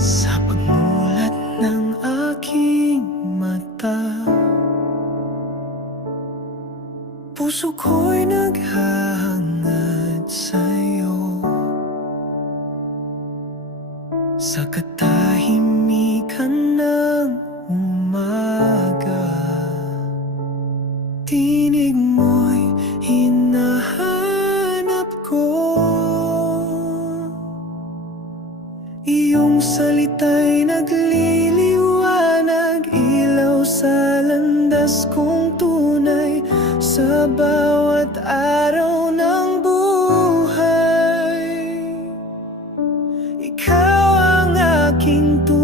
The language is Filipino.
Sa pagmulat ng aking mata, puso ko'y naghahangad sa'yo. Sa katahimikan ng umaga, tinig mo'y hinahanap ko. Iyong salita'y nagliliwanag, ilaw sa landas kong tunay, sa bawat araw ng buhay. Ikaw ang aking tunay.